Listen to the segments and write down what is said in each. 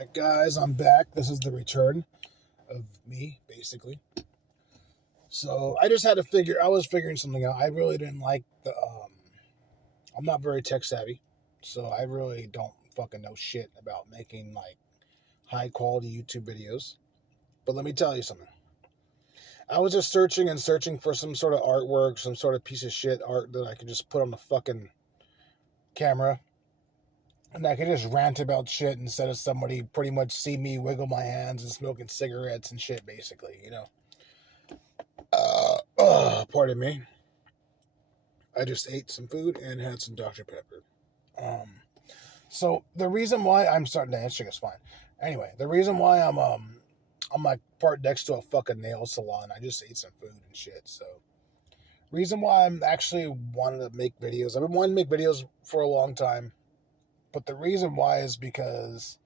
Alright guys, I'm back. This is the return of me, basically. So I just had to I was figuring something out. I really didn't like I'm not very tech savvy. So I really don't fucking know shit about making like high quality YouTube videos. But let me tell you something. I was just searching and searching for some sort of artwork, some sort of piece of shit art that I could just put on the fucking camera. And I could just rant about shit instead of somebody pretty much see me wiggle my hands and smoking cigarettes and shit, basically, you know. Pardon me. I just ate some food and had some Dr. Pepper. So the reason why I'm starting to answer is fine. Anyway, the reason why I'm like parked next to a fucking nail salon. I just ate some food and shit. So reason why I'm actually wanting to make videos. I've been wanting to make videos for a long time. But the reason why is because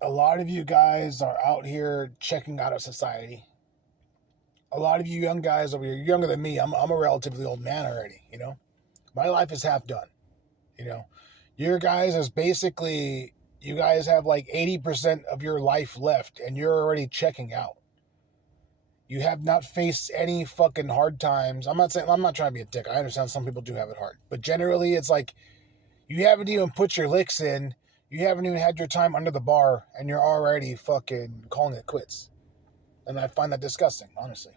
a lot of you guys are out here checking out of society. A lot of you young guys over here, you're younger than me. I'm a relatively old man already, you know. My life is half done, you know. Your guys is basically, you guys have like 80% of your life left and you're already checking out. You have not faced any fucking hard times. I'm not trying to be a dick. I understand some people do have it hard. But generally, it's like you haven't even put your licks in. You haven't even had your time under the bar and you're already fucking calling it quits. And I find that disgusting, honestly.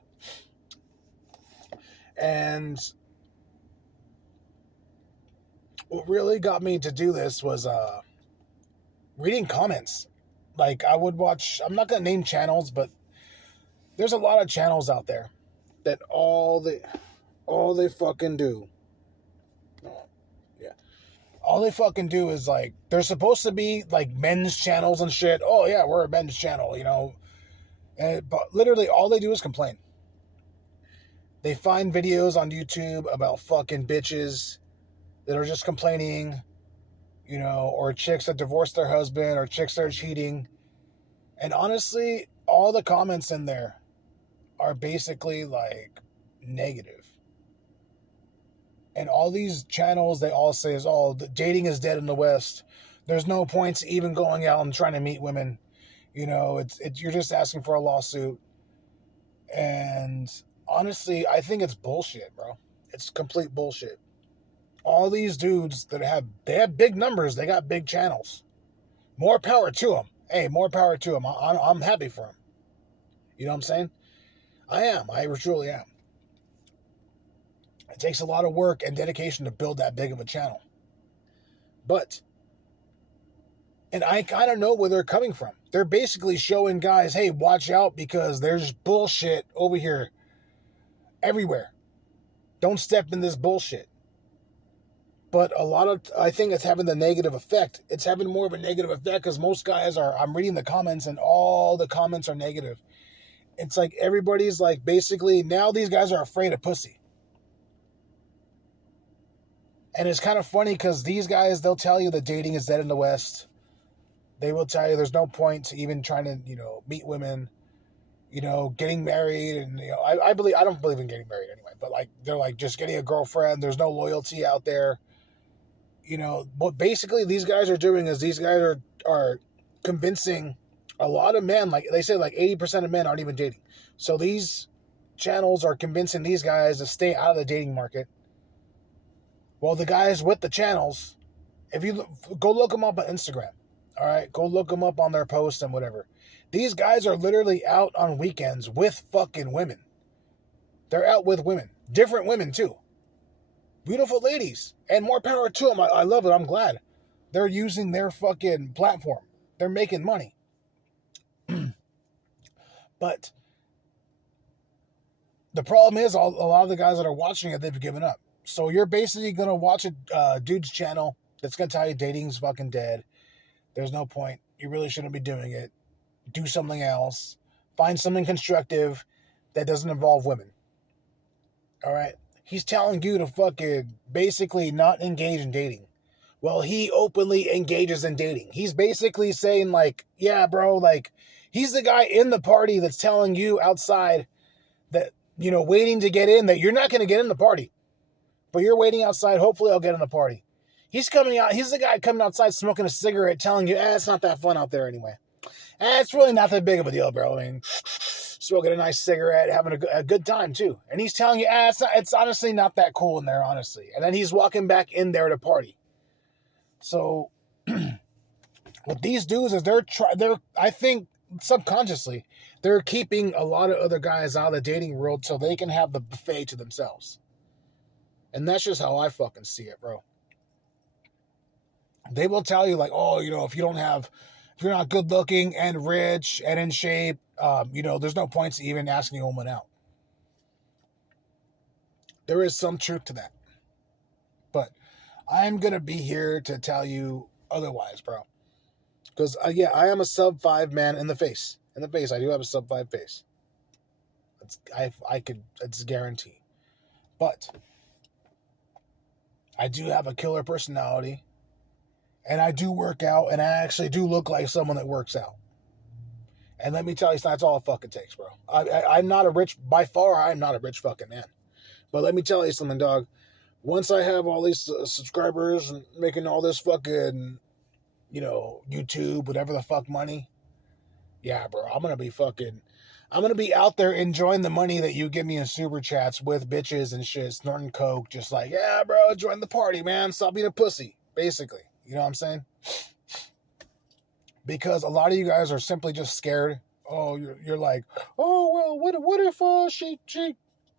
And what really got me to do this was reading comments. Like I would watch, I'm not going to name channels, but there's a lot of channels out there that all they fucking do. All they fucking do is like, they're supposed to be like men's channels and shit. Oh yeah, we're a men's channel, you know. But literally all they do is complain. They find videos on YouTube about fucking bitches that are just complaining, you know, or chicks that divorced their husband, or chicks that are cheating. And honestly, all the comments in there are basically like negative. And all these channels, they all say is, oh, dating is dead in the West. There's no points even going out and trying to meet women. You know, it's you're just asking for a lawsuit. And honestly, I think it's bullshit, bro. It's complete bullshit. All these dudes they have big numbers. They got big channels. More power to them. Hey, more power to them. I'm happy for them. You know what I'm saying? I am. I truly am. It takes a lot of work and dedication to build that big of a channel. And I kind of know where they're coming from. They're basically showing guys, hey, watch out because there's bullshit over here everywhere. Don't step in this bullshit. But I think it's having the negative effect. It's having more of a negative effect because most guys I'm reading the comments and all the comments are negative. It's like everybody's like basically, now these guys are afraid of pussy. And it's kind of funny because these guys, they'll tell you that dating is dead in the West. They will tell you there's no point to even trying to, you know, meet women, you know, getting married. And, you know, I don't believe in getting married anyway, but like, they're like just getting a girlfriend. There's no loyalty out there. You know, what basically these guys are doing is these guys are convincing a lot of men, like they say like 80% of men aren't even dating. So these channels are convincing these guys to stay out of the dating market. Well, the guys with the channels, if you go look them up on Instagram, all right, go look them up on their posts and whatever. These guys are literally out on weekends with fucking women. They're out with women, different women too. Beautiful ladies, and more power to them. I love it. I'm glad they're using their fucking platform. They're making money. But the problem is a lot of the guys that are watching it, they've given up. So you're basically going to watch a dude's channel that's going to tell you dating's fucking dead. There's no point. You really shouldn't be doing it. Do something else. Find something constructive that doesn't involve women. All right? He's telling you to fucking basically not engage in dating. Well, he openly engages in dating. He's basically saying like, yeah, bro, like he's the guy in the party that's telling you outside that, you know, waiting to get in, that you're not going to get in the party. But you're waiting outside. Hopefully I'll get in the party. He's coming out. He's the guy coming outside smoking a cigarette, telling you, it's not that fun out there anyway. It's really not that big of a deal, bro. I mean, smoking a nice cigarette, having a good time too. And he's telling you, it's honestly not that cool in there, honestly. And then he's walking back in there to party. So what these dudes is they're I think subconsciously they're keeping a lot of other guys out of the dating world so they can have the buffet to themselves. And that's just how I fucking see it, bro. They will tell you like, oh, if you're not good looking and rich and in shape, there's no point to even asking a woman out. There is some truth to that. But I'm going to be here to tell you otherwise, bro. Because, I am a sub-5 man in the face. In the face, I do have a sub-5 face. It's a guarantee. But I do have a killer personality. And I do work out, and I actually do look like someone that works out. And let me tell you, that's all it fucking takes, bro. I'm not a rich, by far, I'm not a rich fucking man. But let me tell you something, dog. Once I have all these subscribers and making all this fucking, YouTube, whatever the fuck money, yeah, bro, I'm going to be out there enjoying the money that you give me in super chats with bitches and shit, snorting coke, just like, yeah, bro, join the party, man. Stop being a pussy, basically. You know what I'm saying? Because a lot of you guys are simply just scared. Oh, you're like, oh, well, what if she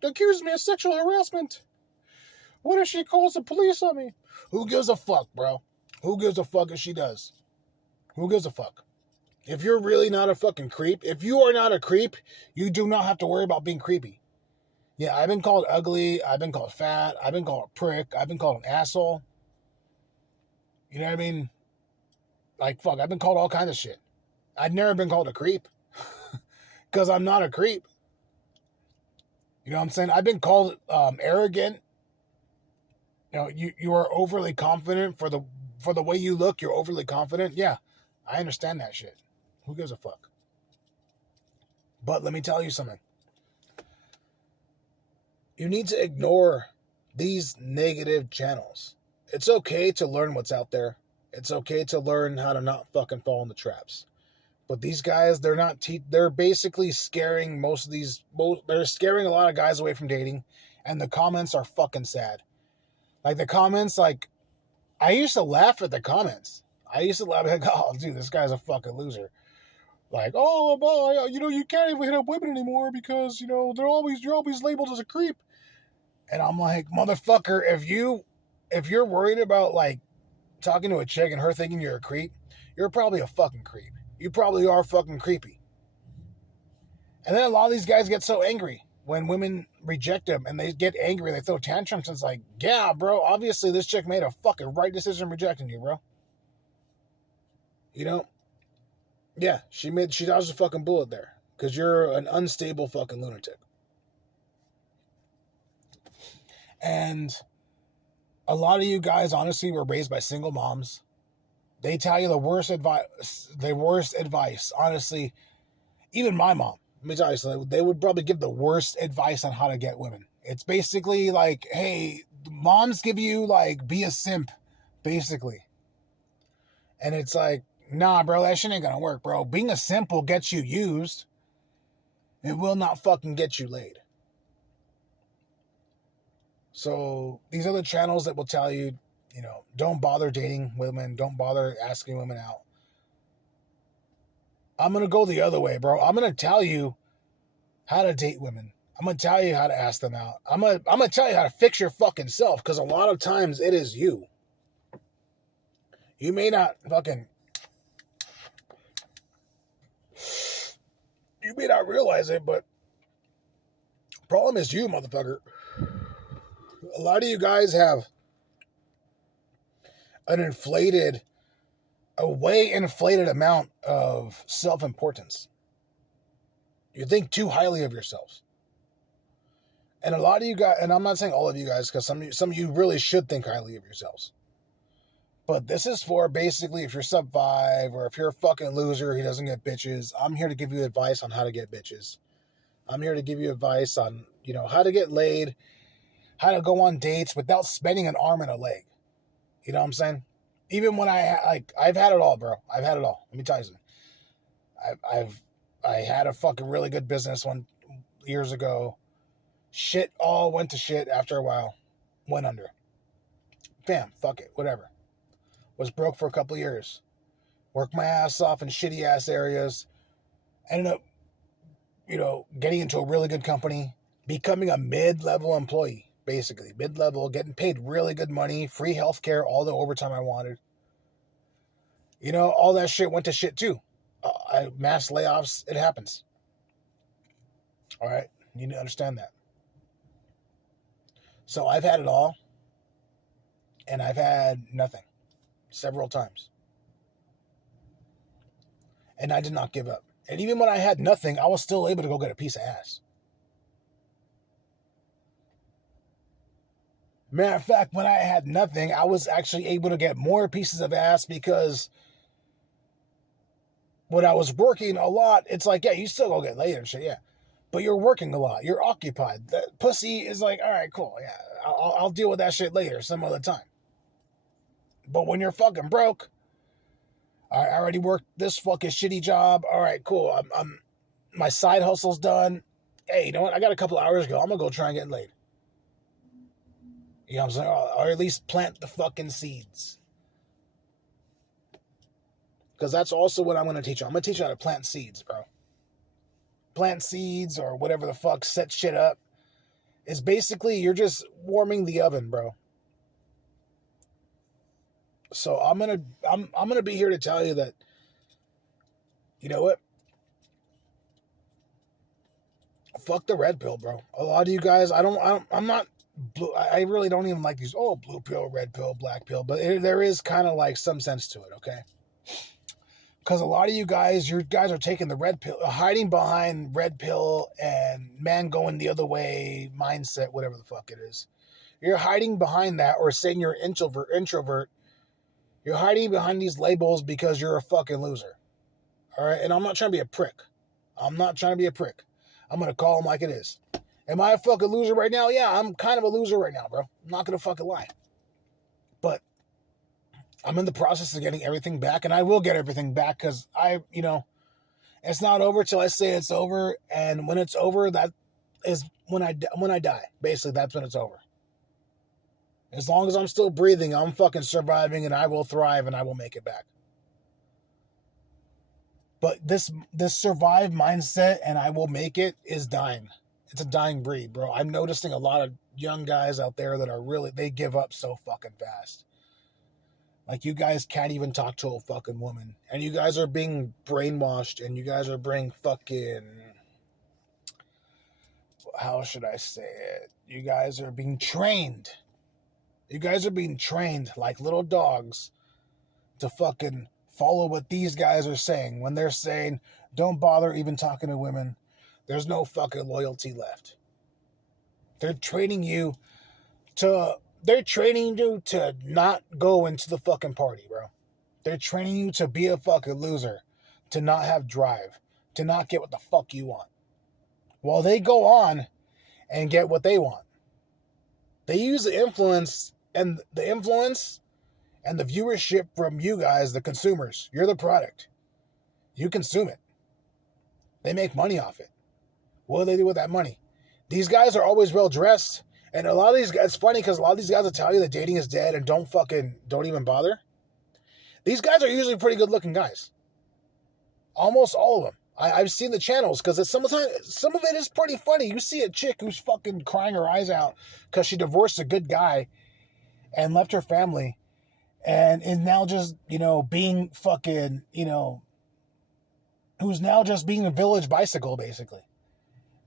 accused me of sexual harassment? What if she calls the police on me? Who gives a fuck, bro? Who gives a fuck if she does? Who gives a fuck? If you're really not a fucking creep, if you are not a creep, you do not have to worry about being creepy. Yeah, I've been called ugly. I've been called fat. I've been called a prick. I've been called an asshole. You know what I mean? Like, fuck, I've been called all kinds of shit. I've never been called a creep. Because I'm not a creep. You know what I'm saying? I've been called arrogant. You are overly confident for the way you look. You're overly confident. Yeah, I understand that shit. Who gives a fuck? But let me tell you something. You need to ignore these negative channels. It's okay to learn what's out there. It's okay to learn how to not fucking fall into traps. But these guys, they're basically scaring they're scaring a lot of guys away from dating. And the comments are fucking sad. Like the comments, like, I used to laugh at the comments. I used to laugh like, oh, dude, this guy's a fucking loser. Like, oh, boy, you can't even hit up women anymore because, you're always labeled as a creep. And I'm like, motherfucker, if you're worried about, like, talking to a chick and her thinking you're a creep, you're probably a fucking creep. You probably are fucking creepy. And then a lot of these guys get so angry when women reject them and they get angry, they throw tantrums. And it's like, yeah, bro, obviously this chick made a fucking right decision rejecting you, bro. Yeah, she dodged a fucking bullet there because you're an unstable fucking lunatic. And a lot of you guys, honestly, were raised by single moms. They tell you the worst advice. Honestly, even my mom, let me tell you something, they would probably give the worst advice on how to get women. It's basically like, hey, moms give you, like, be a simp, basically. And it's like, nah, bro, that shit ain't gonna work, bro. Being a simp will get you used. It will not fucking get you laid. So these other channels that will tell you, don't bother dating women, don't bother asking women out. I'm going to go the other way, bro. I'm going to tell you how to date women. I'm going to tell you how to ask them out. I'm going to tell you how to fix your fucking self, because a lot of times it is you. You may not realize it, but the problem is you, motherfucker. A lot of you guys have a way inflated amount of self-importance. You think too highly of yourselves. And a lot of you guys, and I'm not saying all of you guys, because some of you really should think highly of yourselves. But this is for basically if you're sub-5 or if you're a fucking loser who doesn't get bitches, I'm here to give you advice on how to get bitches. I'm here to give you advice on, how to get laid, how to go on dates without spending an arm and a leg. You know what I'm saying? Even when I've had it all, bro. I've had it all. Let me tell you something. I had a fucking really good business one years ago. Shit all went to shit after a while. Went under. Bam, fuck it, whatever. Was broke for a couple of years. Worked my ass off in shitty ass areas. Ended up, getting into a really good company. Becoming a mid-level employee, basically. Mid-level, getting paid really good money. Free healthcare, all the overtime I wanted. All that shit went to shit too. Mass layoffs, it happens. All right? You need to understand that. So I've had it all, and I've had nothing several times. And I did not give up. And even when I had nothing, I was still able to go get a piece of ass. Matter of fact, when I had nothing, I was actually able to get more pieces of ass because when I was working a lot, it's like, yeah, you still go get laid and shit, yeah. But you're working a lot. You're occupied. That pussy is like, all right, cool, yeah. I'll deal with that shit later, some other time. But when you're fucking broke, I already worked this fucking shitty job. All right, cool. I'm my side hustle's done. Hey, you know what? I got a couple hours ago. I'm gonna go try and get laid. You know what I'm saying? Or at least plant the fucking seeds. Because that's also what I'm gonna teach you. I'm gonna teach you how to plant seeds, bro. Plant seeds or whatever the fuck, set shit up. It's basically you're just warming the oven, bro. So I'm gonna be here to tell you that, you know what? Fuck the red pill, bro. A lot of you guys, I'm not blue. I really don't even like these. Oh, blue pill, red pill, black pill. But there is kind of like some sense to it, okay? Because a lot of you guys are taking the red pill, hiding behind red pill and man going the other way mindset, whatever the fuck it is. You're hiding behind that, or saying you're introvert. You're hiding behind these labels because you're a fucking loser. All right? And I'm not trying to be a prick. I'm not trying to be a prick. I'm going to call them like it is. Am I a fucking loser right now? Yeah, I'm kind of a loser right now, bro. I'm not going to fucking lie. But I'm in the process of getting everything back, and I will get everything back because it's not over till I say it's over, and when it's over, that is when I die. Basically, that's when it's over. As long as I'm still breathing, I'm fucking surviving, and I will thrive, and I will make it back. But this survive mindset and I will make it is dying. It's a dying breed, bro. I'm noticing a lot of young guys out there that are they give up so fucking fast. Like, you guys can't even talk to a fucking woman. And you guys are being brainwashed, and you guys are being fucking, how should I say it? You guys are being trained. You guys are being trained like little dogs to fucking follow what these guys are saying. When they're saying, don't bother even talking to women, there's no fucking loyalty left. They're training you to not go into the fucking party, bro. They're training you to be a fucking loser, to not have drive, to not get what the fuck you want. While they go on and get what they want. They use the influence and the viewership from you guys, the consumers. You're the product. You consume it. They make money off it. What do they do with that money? These guys are always well dressed. And a lot of these guys, it's funny because a lot of these guys will tell you that dating is dead and don't even bother. These guys are usually pretty good looking guys. Almost all of them. I've seen the channels because some of it is pretty funny. You see a chick who's fucking crying her eyes out because she divorced a good guy and left her family and is now just, being fucking, who's now just being a village bicycle, basically.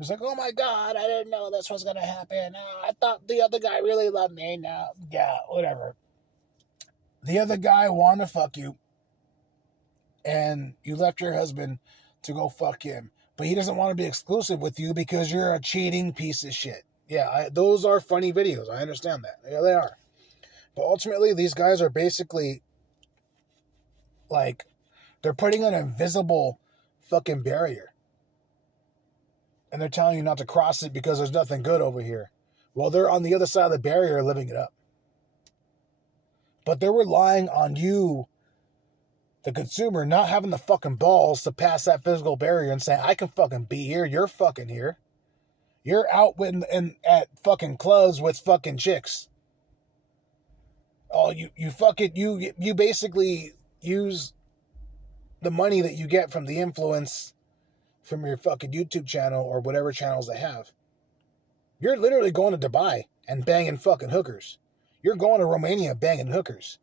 It's like, oh my God, I didn't know this was going to happen. I thought the other guy really loved me. Now, yeah, whatever. The other guy wanted to fuck you, and you left your husband to go fuck him. But he doesn't want to be exclusive with you because you're a cheating piece of shit. Yeah, those are funny videos. I understand that. Yeah, they are. But ultimately, these guys are basically, like, they're putting an invisible fucking barrier. And they're telling you not to cross it because there's nothing good over here. Well, they're on the other side of the barrier living it up. But they're relying on you, the consumer, not having the fucking balls to pass that physical barrier and say, I can fucking be here, you're fucking here. You're out at fucking clubs with fucking chicks. Oh, you basically use the money that you get from the influence from your fucking YouTube channel or whatever channels they have. You're literally going to Dubai and banging fucking hookers. You're going to Romania banging hookers.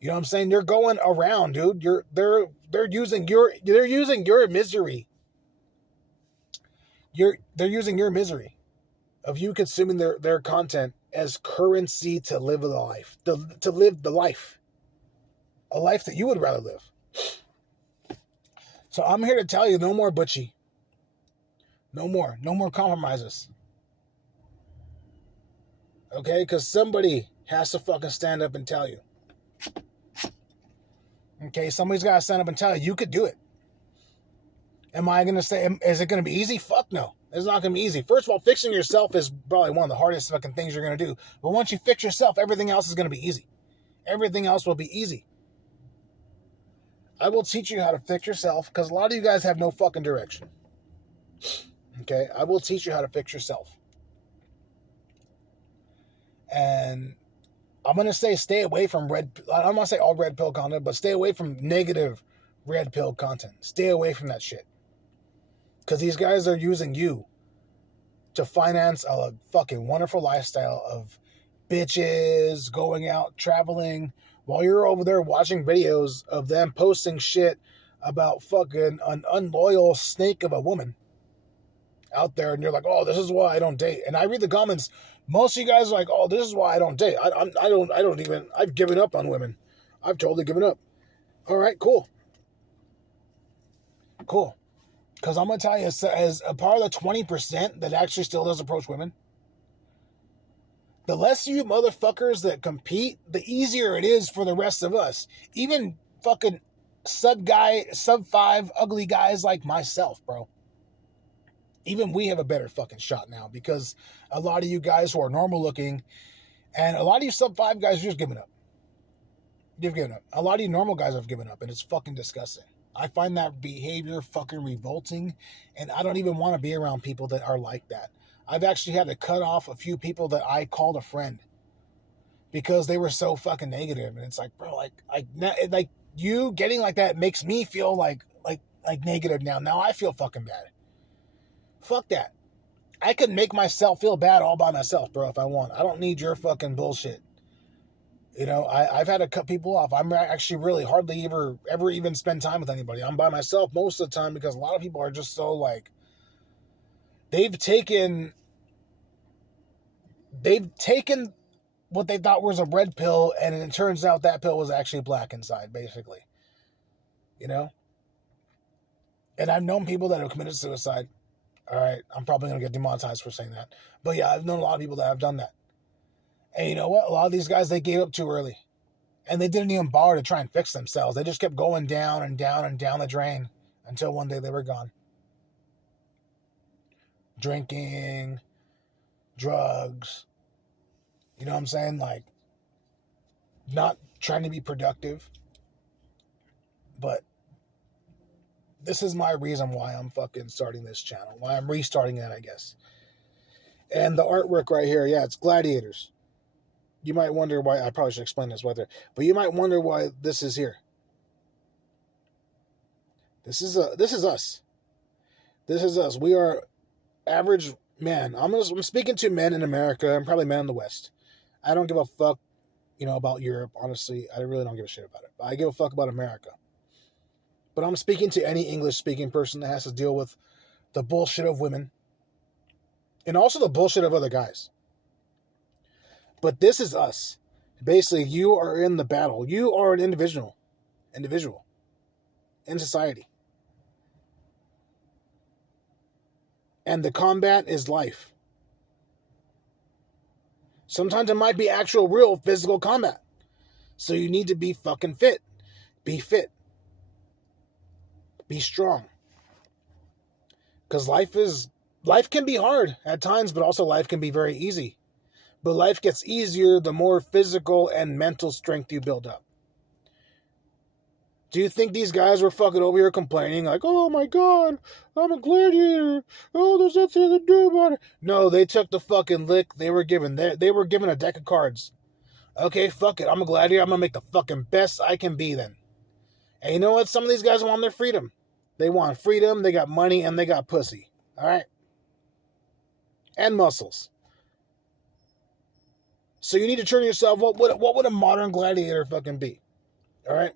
You know what I'm saying? They're going around, dude. They're using your misery. They're using your misery of you consuming their content as currency to live the life. To live the life. A life that you would rather live. So I'm here to tell you, no more butchie. No more compromises. Okay? Because somebody has to fucking stand up and tell you. Okay? Somebody's got to stand up and tell you, you could do it. Am I going to say, is it going to be easy? Fuck no. It's not going to be easy. First of all, fixing yourself is probably one of the hardest fucking things you're going to do. But once you fix yourself, everything else is going to be easy. Everything else will be easy. I will teach you how to fix yourself because a lot of you guys have no fucking direction. Okay? I will teach you how to fix yourself. And I'm going to say stay away from I don't want to say all red pill content, but stay away from negative red pill content. Stay away from that shit. Because these guys are using you to finance a fucking wonderful lifestyle of bitches going out, traveling, while you're over there watching videos of them posting shit about fucking an unloyal snake of a woman out there, and you're like, oh, this is why I don't date. And I read the comments, most of you guys are like, oh, this is why I don't date. I've given up on women. I've totally given up. All right, cool. Because I'm going to tell you, as a part of the 20% that actually still does approach women, the less you motherfuckers that compete, the easier it is for the rest of us. Even fucking sub 5 ugly guys like myself, bro. Even we have a better fucking shot now because a lot of you guys who are normal looking and a lot of you sub 5 guys are just giving up. You've given up. A lot of you normal guys have given up and it's fucking disgusting. I find that behavior fucking revolting and I don't even want to be around people that are like that. I've actually had to cut off a few people that I called a friend because they were so fucking negative. And it's like, bro, like you getting like that makes me feel like negative now. Now I feel fucking bad. Fuck that. I could make myself feel bad all by myself, bro, if I want. I don't need your fucking bullshit. You know, I've had to cut people off. I'm actually really hardly ever even spend time with anybody. I'm by myself most of the time because a lot of people are just so like, they've taken what they thought was a red pill and it turns out that pill was actually black inside, basically. You know? And I've known people that have committed suicide. All right, I'm probably going to get demonetized for saying that. But yeah, I've known a lot of people that have done that. And you know what? A lot of these guys, they gave up too early. And they didn't even bother to try and fix themselves. They just kept going down and down and down the drain until one day they were gone. Drinking, drugs, you know what I'm saying? Like, not trying to be productive. But this is my reason why I'm fucking starting this channel. Why I'm restarting it, I guess. And the artwork right here, yeah, it's gladiators. You might wonder why, I probably should explain this weather, but you might wonder why this is here. This is us. This is us. We are average men. I'm speaking to men in America and probably men in the West. I don't give a fuck, about Europe. Honestly, I really don't give a shit about it. But I give a fuck about America. But I'm speaking to any English-speaking person that has to deal with the bullshit of women and also the bullshit of other guys. But this is us. Basically, you are in the battle. You are an individual in society. And the combat is life. Sometimes it might be actual, real physical combat. So you need to be fucking fit. Be fit. Be strong. Because life can be hard at times, but also life can be very easy. But life gets easier the more physical and mental strength you build up. Do you think these guys were fucking over here complaining like, oh my god, I'm a gladiator. Oh, there's nothing I can do about it. No, they took the fucking lick they were given. They were given a deck of cards. Okay, fuck it. I'm a gladiator. I'm going to make the fucking best I can be then. And you know what? Some of these guys want their freedom. They want freedom, they got money, and they got pussy. All right? And muscles. So you need to turn yourself, what would a modern gladiator fucking be? All right?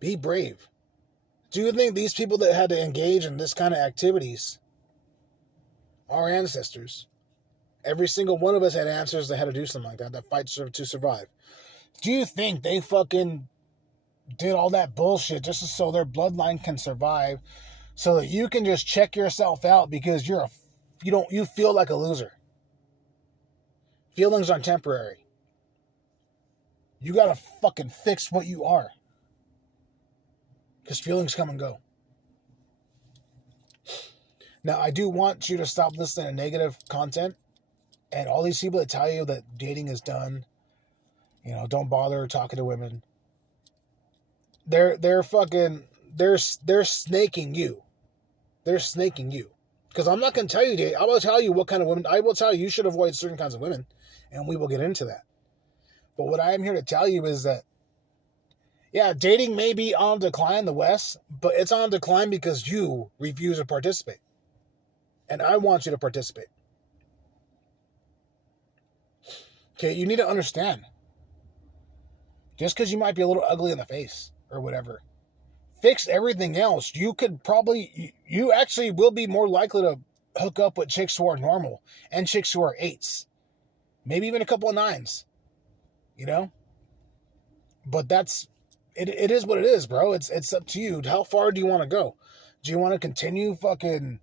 Be brave. Do you think these people that had to engage in this kind of activities, our ancestors, every single one of us had ancestors that had to do something like that, that fight to survive. Do you think they fucking did all that bullshit just so their bloodline can survive, so that you can just check yourself out because you feel like a loser? Feelings are temporary. You gotta fucking fix what you are. Because feelings come and go. Now, I do want you to stop listening to negative content. And all these people that tell you that dating is done, don't bother talking to women. They're snaking you. They're snaking you. Because I'm not going to tell you date. I will tell you what kind of women. I will tell you should avoid certain kinds of women. And we will get into that. But what I am here to tell you is that, yeah, dating may be on decline in the West, but it's on decline because you refuse to participate. And I want you to participate. Okay, you need to understand. Just because you might be a little ugly in the face or whatever, fix everything else. You actually will be more likely to hook up with chicks who are normal and chicks who are 8s. Maybe even a couple of 9s. But it is what it is, bro. It's up to you. How far do you want to go? Do you want to continue fucking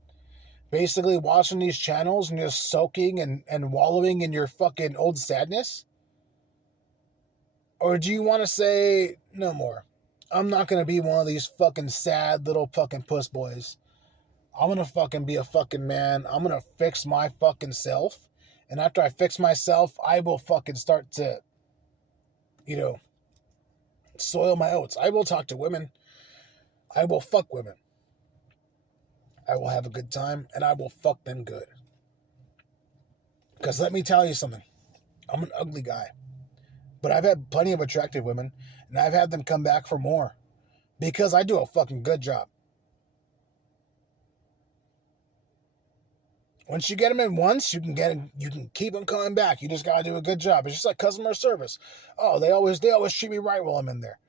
basically watching these channels and just soaking and wallowing in your fucking old sadness? Or do you want to say, no more? I'm not going to be one of these fucking sad little fucking puss boys. I'm going to fucking be a fucking man. I'm going to fix my fucking self. And after I fix myself, I will fucking start to, soil my oats. I will talk to women. I will fuck women. I will have a good time, and I will fuck them good. Because let me tell you something. I'm an ugly guy. But I've had plenty of attractive women, and I've had them come back for more. Because I do a fucking good job. Once you get them in once, you can keep them coming back. You just gotta do a good job. It's just like customer service. Oh, they always treat me right while I'm in there.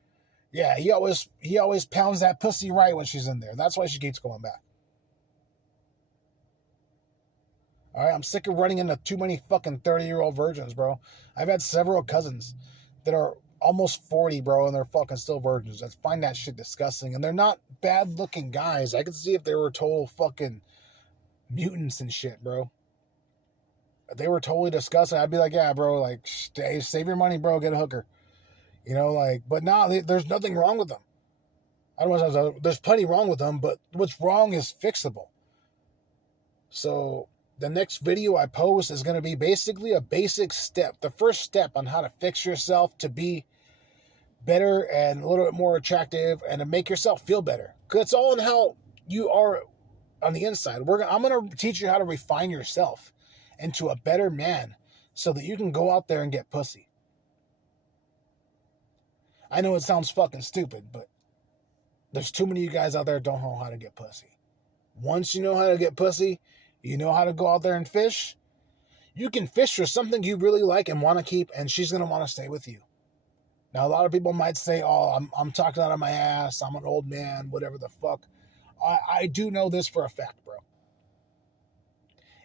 Yeah, he always pounds that pussy right when she's in there. That's why she keeps going back. All right, I'm sick of running into too many fucking 30-year-old virgins, bro. I've had several cousins that are almost 40, bro, and they're fucking still virgins. I find that shit disgusting. And they're not bad-looking guys. I could see if they were total fucking mutants and shit, bro. If they were totally disgusting, I'd be like, yeah, bro, like, save your money, bro, get a hooker. But no, there's nothing wrong with them. I don't want to say there's plenty wrong with them, but what's wrong is fixable. So the next video I post is going to be basically a basic step, the first step on how to fix yourself to be better and a little bit more attractive and to make yourself feel better. Because it's all in how you are on the inside. I'm going to teach you how to refine yourself into a better man so that you can go out there and get pussy. I know it sounds fucking stupid, but there's too many of you guys out there that don't know how to get pussy. Once you know how to get pussy, you know how to go out there and fish, you can fish for something you really like and want to keep, and she's going to want to stay with you. Now, a lot of people might say, oh, I'm talking out of my ass, I'm an old man, whatever the fuck. I do know this for a fact, bro.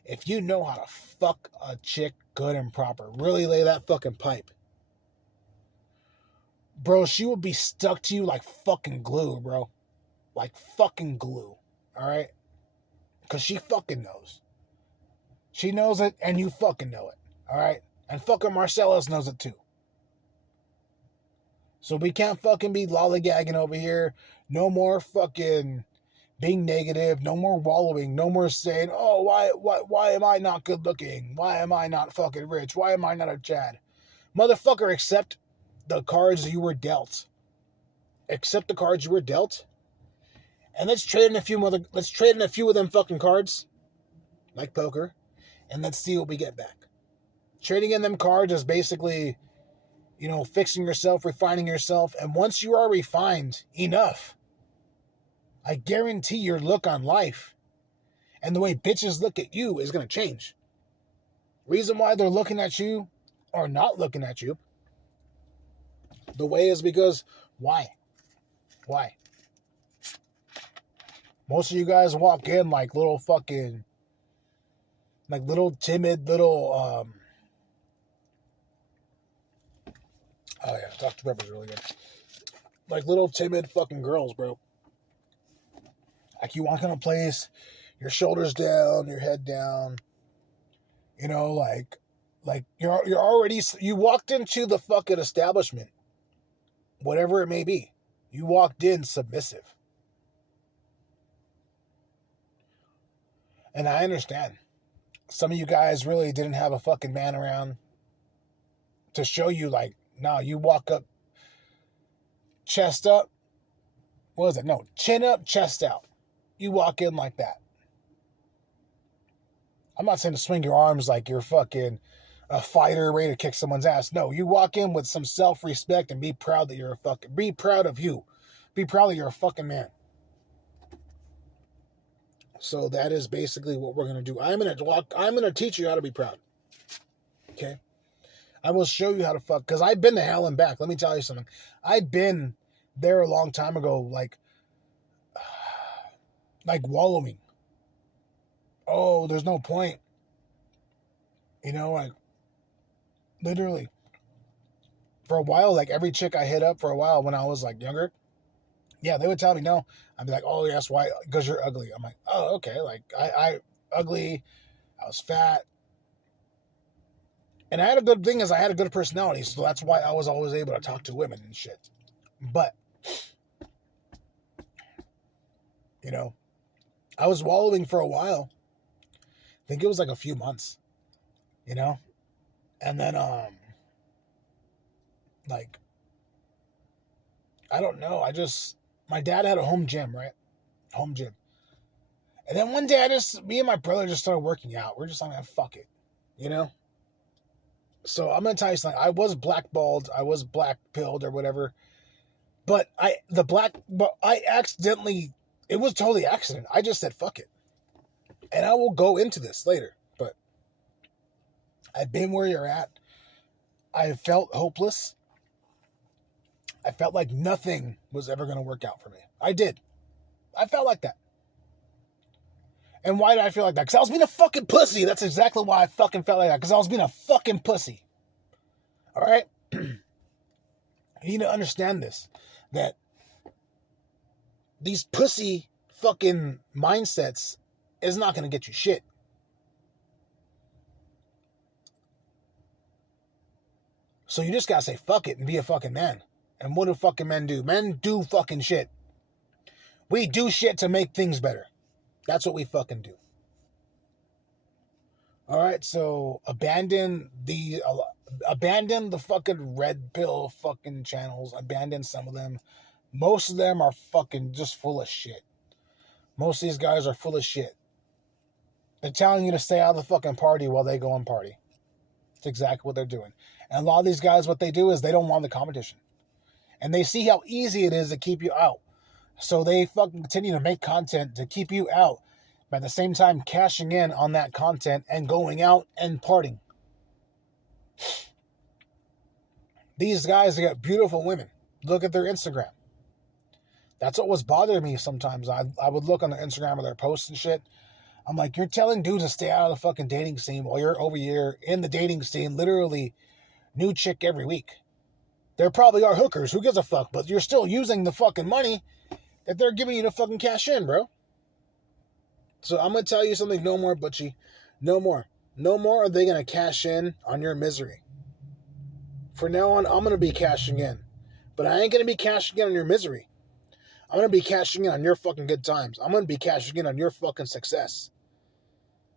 If you know how to fuck a chick good and proper, really lay that fucking pipe, bro, she will be stuck to you like fucking glue, bro. Like fucking glue, all right? Because she fucking knows. She knows it, and you fucking know it, all right? And fucking Marcellus knows it too. So we can't fucking be lollygagging over here. No more fucking being negative, no more wallowing, no more saying, oh, why am I not good looking? Why am I not fucking rich? Why am I not a Chad? Motherfucker, accept the cards you were dealt. Accept the cards you were dealt. And let's trade in a few of them fucking cards, like poker, and let's see what we get back. Trading in them cards is basically, fixing yourself, refining yourself, and once you are refined enough, I guarantee your look on life and the way bitches look at you is going to change. Reason why they're looking at you or not looking at you the way is because why? Why? Most of you guys walk in like little fucking, like little timid little, oh yeah, Dr. Pepper's really good. Like little timid fucking girls, bro. Like you walk in a place, your shoulders down, your head down, like you're already, you walked into the fucking establishment, whatever it may be. You walked in submissive. And I understand. Some of you guys really didn't have a fucking man around to show you, like, no, you walk up, chest up. What is it? No, chin up, chest out. You walk in like that. I'm not saying to swing your arms like you're fucking a fighter ready to kick someone's ass. No, you walk in with some self-respect and be proud that be proud of you. Be proud that you're a fucking man. So that is basically what we're going to do. I'm going to teach you how to be proud. Okay? I will show you how to fuck, because I've been to hell and back. Let me tell you something. I've been there a long time ago, like wallowing. Oh, there's no point. Like, literally. For a while, like, every chick I hit up for a while when I was, like, younger, yeah, they would tell me no. I'd be like, oh, yes, why? Because you're ugly. I'm like, oh, okay. Like, I ugly. I was fat. And I had a good thing is I had a good personality, so that's why I was always able to talk to women and shit. But, I was wallowing for a while. I think it was like a few months, And then, like, I don't know. My dad had a home gym, right? Home gym. And then one day me and my brother just started working out. We're just like, fuck it, So I'm going to tell you something. I was blackballed. I was black-pilled or whatever. But I accidentally, it was totally accident. I just said, fuck it. And I will go into this later. But I've been where you're at. I felt hopeless. I felt like nothing was ever going to work out for me. I did. I felt like that. And why did I feel like that? Because I was being a fucking pussy. That's exactly why I fucking felt like that. Because I was being a fucking pussy. All right? You need to understand this. That these pussy fucking mindsets is not going to get you shit. So you just got to say fuck it and be a fucking man. And what do fucking men do? Men do fucking shit. We do shit to make things better. That's what we fucking do. All right, so abandon the fucking red pill fucking channels. Abandon some of them. Most of them are fucking just full of shit. Most of these guys are full of shit. They're telling you to stay out of the fucking party while they go and party. That's exactly what they're doing. And a lot of these guys, what they do is they don't want the competition. And they see how easy it is to keep you out. So they fucking continue to make content to keep you out, but at the same time cashing in on that content and going out and partying. These guys, they got beautiful women. Look at their Instagram. That's what was bothering me sometimes. I would look on their Instagram or their posts and shit. I'm like, you're telling dudes to stay out of the fucking dating scene while you're over here in the dating scene, literally new chick every week. There probably are hookers. Who gives a fuck? But you're still using the fucking money that they're giving you to fucking cash in, bro. So I'm going to tell you something. No more, Butchie. No more. No more are they going to cash in on your misery. For now on, I'm going to be cashing in. But I ain't going to be cashing in on your misery. I'm going to be cashing in on your fucking good times. I'm going to be cashing in on your fucking success.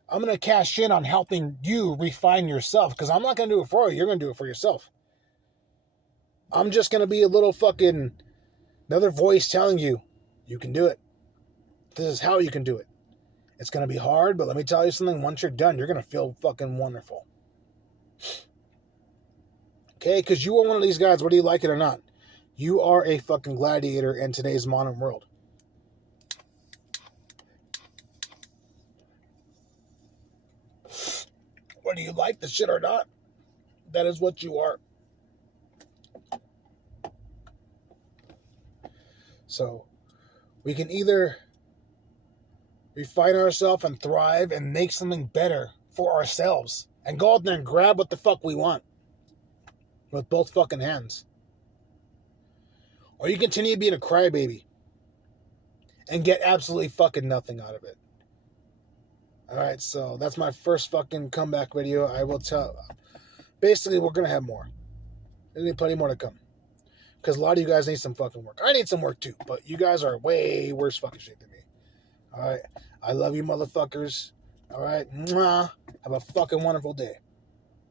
I'm going to cash in on helping you refine yourself because I'm not going to do it for you. You're going to do it for yourself. I'm just going to be a little fucking another voice telling you, you can do it. This is how you can do it. It's going to be hard, but let me tell you something. Once you're done, you're going to feel fucking wonderful. Okay? Because you are one of these guys, whether you like it or not. You are a fucking gladiator in today's modern world. Whether you like the shit or not, that is what you are. So, we can either refine ourselves and thrive and make something better for ourselves and go out there and grab what the fuck we want with both fucking hands. Or you continue being a crybaby and get absolutely fucking nothing out of it. Alright, so that's my first fucking comeback video. I will tell. Basically, we're going to have more. There's plenty more to come. Because a lot of you guys need some fucking work. I need some work too, but you guys are way worse fucking shape than me. Alright? I love you motherfuckers. Alright? Mwah. Have a fucking wonderful day.